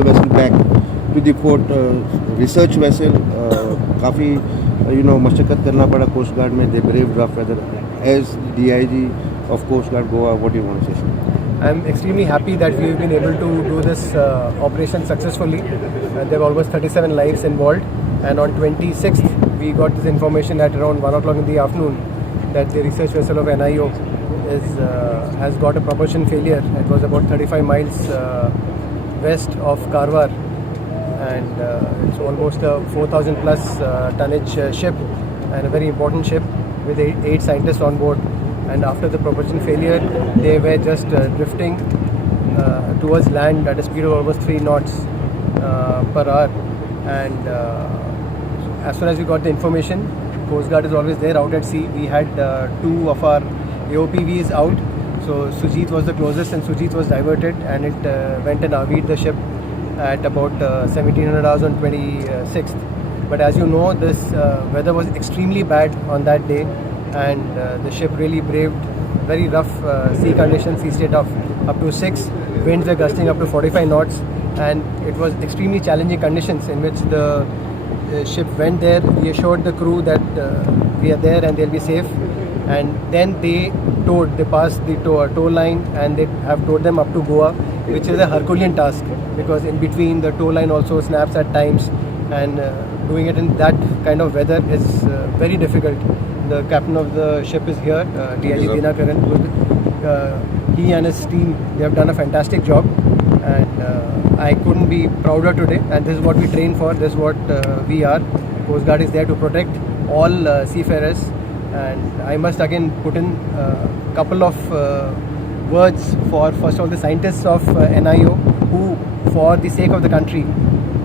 the vessel back to the port. Research vessel, काफ़ी मशक्क़त करना पड़ा Coast Guard में. They braved rough weather. As DIG of Coast Guard Goa, what do you want to say? I'm extremely happy that we've been able to do this operation successfully. There were almost 37 lives involved, and on 26th we got this information at around 1 o'clock in the afternoon that the research vessel of NIO has got a propulsion failure. It was about 35 miles west of Karwar, and it's almost a 4,000 plus tonnage ship, and a very important ship with 8 scientists on board. And after the propulsion failure, they were just drifting towards land at a speed of almost 3 knots per hour. And as soon as we got the information, Coast Guard is always there out at sea. We had 2 of our AOPVs out. So Sujeet was the closest, and Sujeet was diverted, and it went and RV'd the ship at about 1700 hours on 26th. But as you know, this weather was extremely bad on that day, and the ship really braved very rough sea conditions, sea state of up to 6, winds were gusting up to 45 knots, and it was extremely challenging conditions in which the ship went there. We assured the crew that we are there and they'll be safe, and then they passed the tow line, and they have towed them up to Goa, which is a Herculean task, because in between the tow line also snaps at times, and doing it in that kind of weather is very difficult. The captain of the ship is here, DIG Dinakaran. He and his team, they have done a fantastic job, and I couldn't be prouder today. And this is what we train for, this is what we are. Coast Guard is there to protect all seafarers, and I must again put in a couple of words for, first of all, the scientists of NIO, who for the sake of the country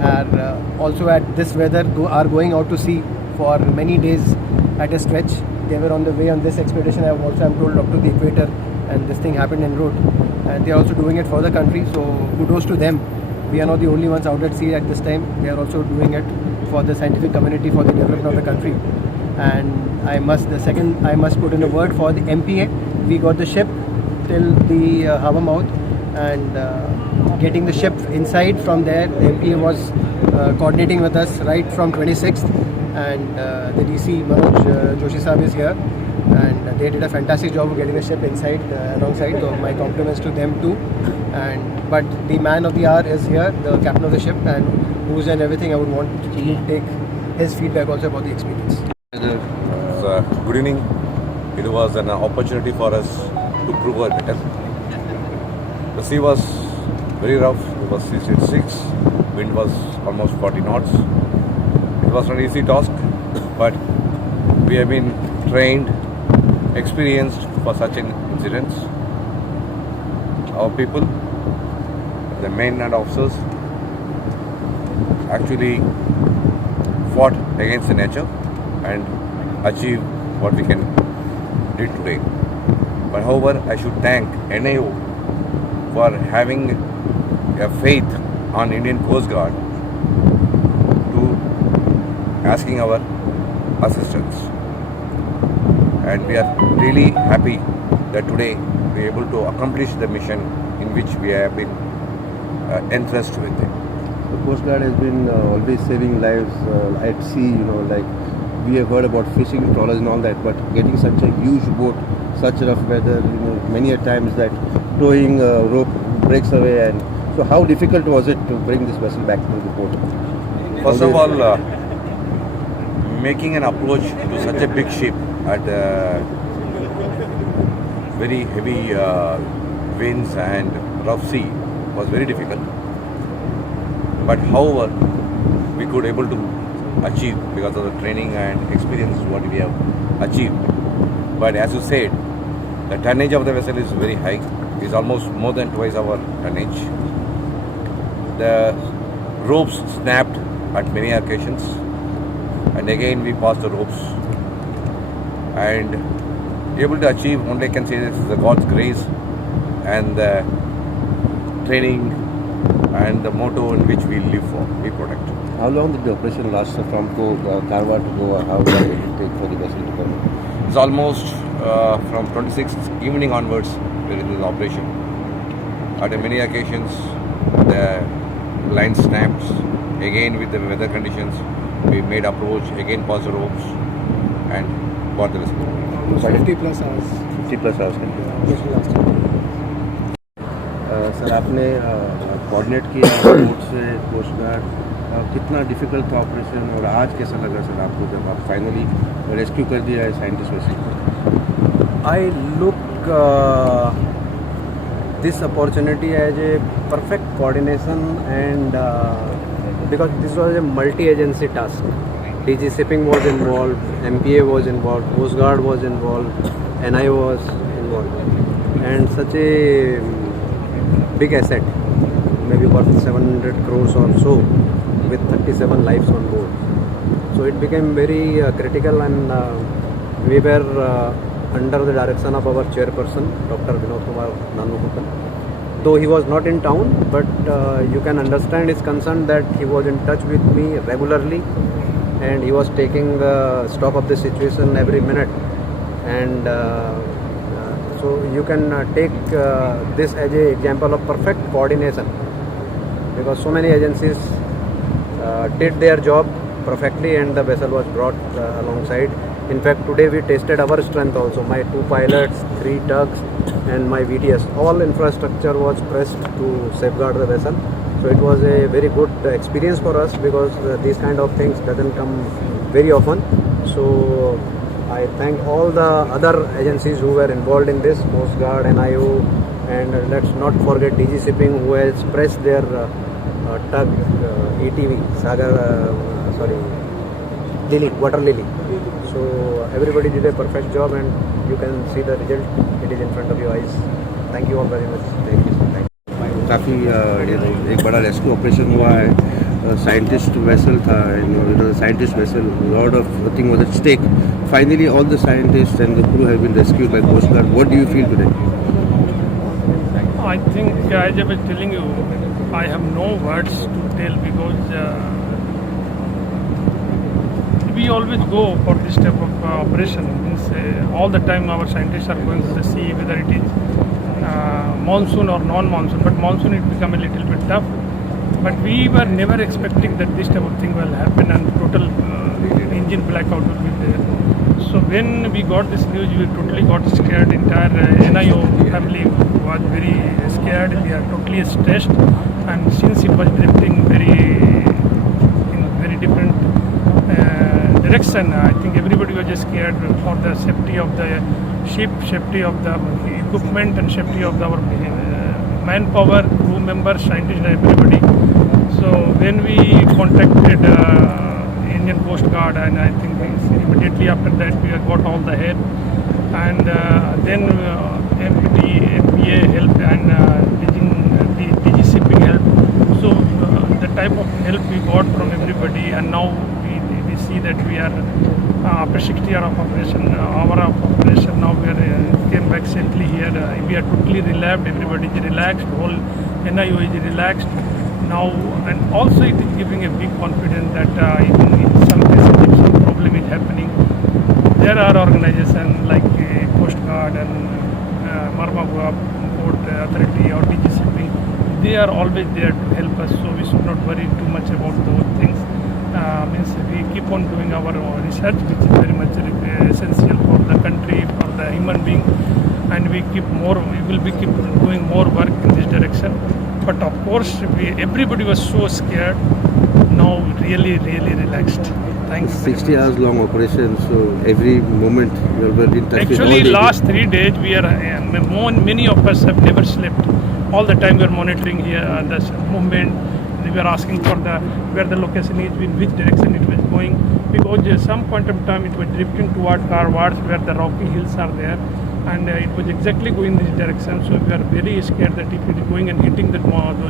are also at this weather are going out to sea for many days at a stretch. They were on the way on this expedition, I'm told, up to the equator, and this thing happened en route, and they are also doing it for the country, so kudos to them. We are not the only ones out at sea at this time. They are also doing it for the scientific community, for the development of the country. And I must put in a word for the MPA. We got the ship till the harbour mouth, and getting the ship inside from there, the MPA was coordinating with us right from 26th, and the DC Manoj Joshi Sahab is here, and they did a fantastic job of getting the ship inside alongside, so my compliments to them too. But the man of the hour is here, the captain of the ship, and who's and everything. I would want to take his feedback also about the experience. Good evening. It was an opportunity for us to prove our mettle. The sea was very rough. It was sea state 6. Wind was almost 40 knots. It was not an easy task, but we have been trained, experienced for such an incidents. Our people, the men and officers, actually fought against the nature and achieved what we can do today. But however, I should thank NIO for having a faith on Indian Coast Guard to asking our assistance. And we are really happy that today we are able to accomplish the mission in which we have been entrusted with it. The Coast Guard has been always saving lives at sea, like we have heard about fishing trawlers and all that, but getting such a huge boat, such rough weather, many a times that towing rope breaks away. And so how difficult was it to bring this vessel back to the port? First of all, making an approach to such a big ship at very heavy winds and rough sea was very difficult. But however, we could able to achieve because of the training and experience what we have achieved. But as you said, the tonnage of the vessel is very high. It's almost more than twice our tonnage. The ropes snapped at many occasions, and again we passed the ropes and able to achieve. Only I can say this is the God's grace and the training and the motto in which we live for, we protect. How long did the operation last from Karwar to Goa? How long did it take for the vessel to come? It's almost from 26th evening onwards we're in this operation. At many occasions the line snaps. Again with the weather conditions, we made approach. Again passed the ropes and got the vessel. Almost 50 plus hours. 50 plus hours. Operation lasted. Sir आपने coordinate किया boat से coast guard, कितना difficult था operation और आज कैसा लगा sir आपको जब आप फाइनली रेस्क्यू कर दिया है साइंटिस्ट वैसे? I look this opportunity as a perfect coordination and because this was a multi-agency task. DG Shipping was involved, MPA was involved, Coast Guard was involved, NIO was involved, and such a big asset, maybe worth 700 crores or so, with 37 lives on board. So it became very critical, and we were under the direction of our chairperson, Dr. Vinod Kumar Nanukuttan. Though he was not in town, but you can understand his concern that he was in touch with me regularly, and he was taking stock of the situation every minute. And so you can take this as an example of perfect coordination, because so many agencies did their job perfectly and the vessel was brought alongside. In fact, today we tested our strength also. My 2 pilots, 3 tugs and my VTS, all infrastructure was pressed to safeguard the vessel. So it was a very good experience for us, because these kind of things doesn't come very often. So I thank all the other agencies who were involved in this, Coast Guard, NIO, and let's not forget DG Shipping, who has pressed their tug ETV, Lily, Water Lily. So everybody did a perfect job, and you can see the result. It is in front of your eyes. Thank you all very much. Thank you. काफ़ी एक बड़ा rescue operation हुआ है, scientist vessel था, scientist vessel, lot of thing was at stake. Finally all the scientist and the crew have been rescued by coast guard. What do you feel today? I think, as I was telling you, I have no words to tell, because we always go for this type of operation. Means all the time our scientists are going to the sea, whether it is monsoon or non-monsoon. But monsoon it become a little bit tough. But we were never expecting that this type of thing will happen and total engine blackout will be there. So when we got this news, we totally got scared. Entire NIO family was very scared. We are totally stressed, and since it was drifting in very different direction, I think everybody was just scared for the safety of the ship, safety of the equipment, and safety of our manpower, crew members, scientists, everybody. So when we contacted Indian Coast Guard, and I think immediately after that we got all the help, and then MPT, MPA help, and DG Shipping help. So the type of help we got from everybody, and now we see that we are after 60 hours of operation, now we are came back safely here. We are totally relieved. Everybody is relaxed. Whole NIO is relaxed now, and also it is giving a big confidence that even in some cases if some problem is happening, there are organizations like Coast Guard and Marmagua Port Authority or DG Shipping. They are always there to help us, so we should not worry too much about those things. Means we keep on doing our research, which is very much essential for the country, for the human being, and we will be keep doing more work in this direction. But of course, everybody was so scared. Now really relaxed. Thanks. 60 hours long operation, so every moment you were in touch. Actually, last 3 days we are many of us have never slept. All the time we are monitoring here the movement. We are asking for where the location is, in which direction it was going, because at some point of time it was drifting toward Karwad, where the rocky hills are there, and it was exactly going this direction. So we are very scared that if it is going and hitting those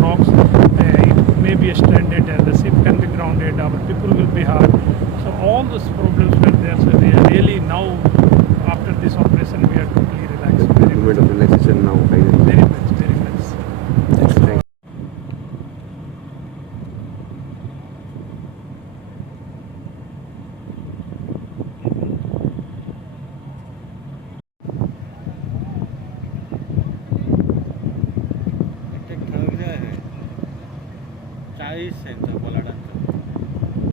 rocks, it may be stranded, and the ship can be grounded, our people will be hurt. So all those problems were there. So we are really now, after this operation, we are totally relaxed. Very moment of relaxation now. Very much. nice sense of Ballada.